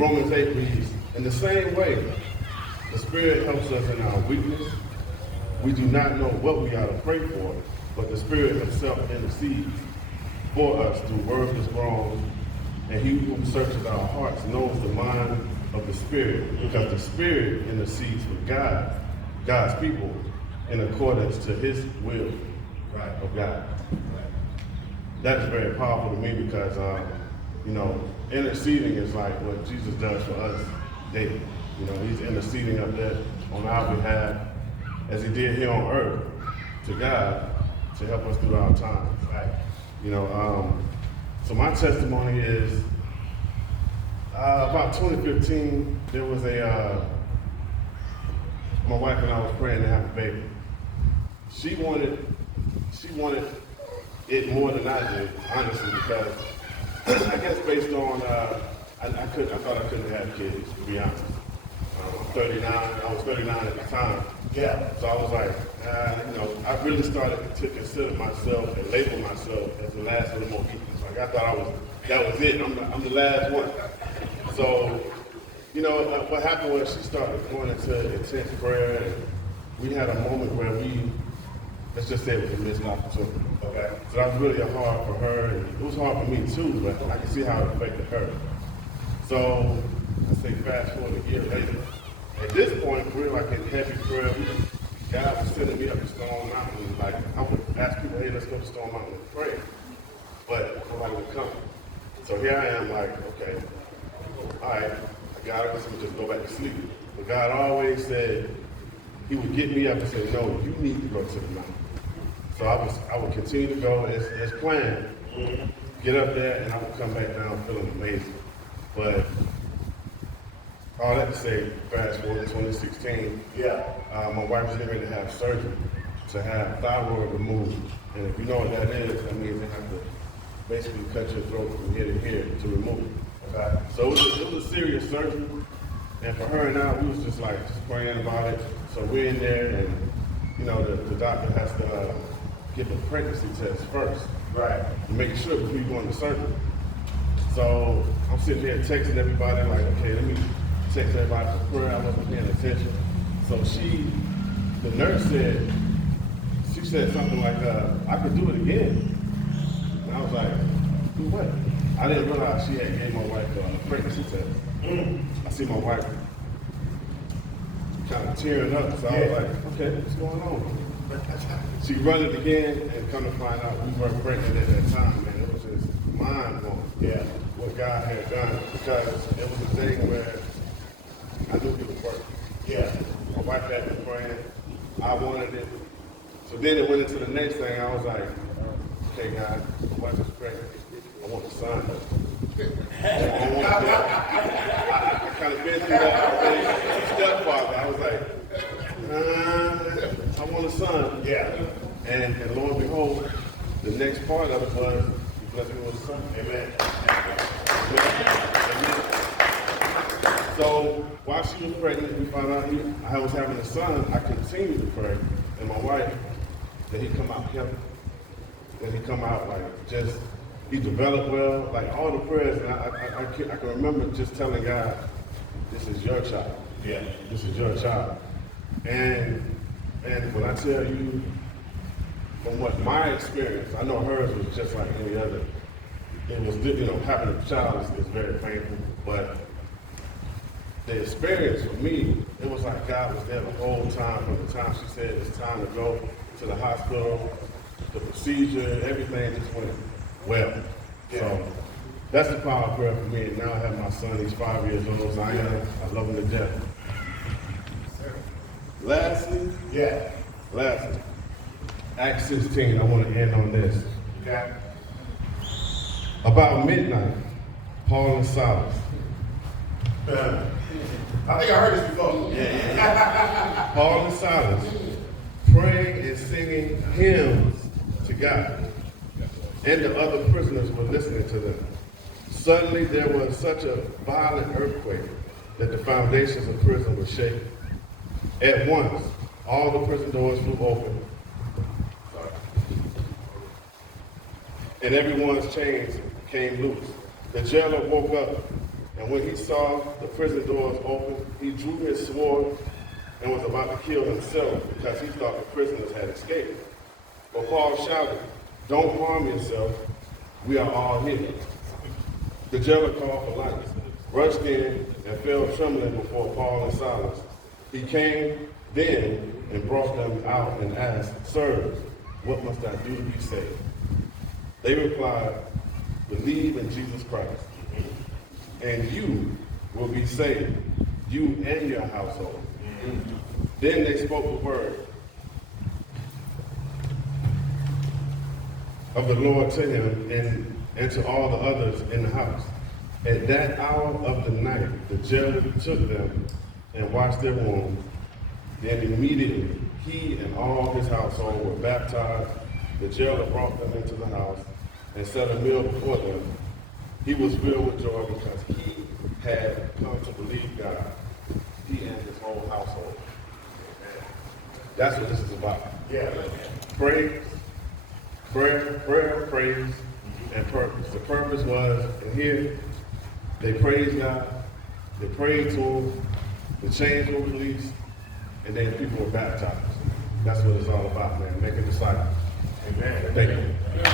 Romans 8 reads, in the same way, the Spirit helps us in our weakness. We do not know what we ought to pray for, but the Spirit himself intercedes for us through wordless groans, and he who searches our hearts knows the mind of the Spirit, because the Spirit intercedes for God's people, in accordance to his will of God. That is very powerful to me because, interceding is like what Jesus does for us daily. He's interceding up there on our behalf as he did here on earth to God to help us through our times. So my testimony is about 2015, there was my wife and I was praying to have a baby. She wanted it more than I did, honestly, because I guess based on I thought I couldn't have kids, to be honest. I'm 39. I was 39 at the time. Yeah. So I was like, I really started to consider myself and label myself as the last of the Mohicans. Like I thought that was it. I'm the last one. So, what happened was she started going into intense prayer, and we had a moment where let's just say it was a missed opportunity. Okay. So that was really hard for her, and it was hard for me too, but I can see how it affected her. So, I say fast forward a year later. At this point, we're like in heavy prayer. God was sending me up to Stone Mountain. Like, I would ask people, hey, let's go to Stone Mountain and pray. But nobody would come. So here I am like, okay, all right, I got it, so we just go back to sleep. But God always said, he would get me up and say, no, you need to go to the mountain. So I would continue to go as planned, get up there, and I would come back down feeling amazing. But all that to say, fast forward to 2016, my wife was getting ready to have surgery to have thyroid removed. And if you know what that is, that means they have to basically cut your throat from here to here to remove it. Okay? So it was a serious surgery. And for her and I, we was just praying about it. So we're in there, and the doctor has to give a pregnancy test first, right? To make sure before you go into surgery. So I'm sitting there texting everybody like, okay, let me text everybody for prayer. I wasn't paying attention. So the nurse said something like, I could do it again. And I was like, do what? I didn't realize she had gave my wife a pregnancy test. I see my wife kind of tearing up, so I was like, okay, what's going on? She run it again, and come to find out we weren't pregnant at that time, man. It was just mind-blowing, what God had done, because it was a thing where I knew it was working. Yeah. My wife had been praying, I wanted it. So then it went into the next thing. I was like, okay, God, my wife is pregnant. I want a son. I kind of been through that already. Stepfather. I was like, I want a son. Yeah. And lo and behold, the next part of it was, he blessed me with a son. Amen. So while she was pregnant, we found out I was having a son. I continued to pray, and my wife, that he come out healthy. That he come out he developed well, like all the prayers, and I can remember just telling God, this is your child. Yeah. This is your child. And when I tell you, from what my experience, I know hers was just like any other. It was, having a child is very painful, but the experience for me, it was like God was there the whole time. From the time she said it's time to go to the hospital, the procedure, everything just went well. Yeah. So that's the power of prayer for me. And now I have my son, he's 5 years old, so I love him to death. Lastly, Acts 16, I want to end on this. Okay. About midnight, Paul and Silas. I think I heard this before. Yeah. Paul and Silas praying and singing hymns to God. And the other prisoners were listening to them. Suddenly there was such a violent earthquake that the foundations of prison were shaken. At once, all the prison doors flew open, and everyone's chains came loose. The jailer woke up And when he saw the prison doors open, he drew his sword and was about to kill himself because he thought the prisoners had escaped. But Paul shouted, "Don't harm yourself. We are all here." The jailer called for lights, rushed in, and fell trembling before Paul and Silas. He came then and brought them out and asked, "Sirs, what must I do to be saved?" They replied, "Believe in Jesus Christ, and you will be saved, you and your household." Then they spoke the word of the Lord to him and to all the others in the house. At that hour of the night, the jailer took them and washed their wounds. Then immediately he and all his household were baptized. The jailer brought them into the house and set a meal before them. He was filled with joy because he had come to believe God, he and his whole household. That's what this is about. Yeah. Praise, prayer, praise, and purpose. The purpose was, and here, they praised God, they prayed to him, the chains were released, and then people were baptized. That's what it's all about, man. Make a disciple. Amen. Thank you.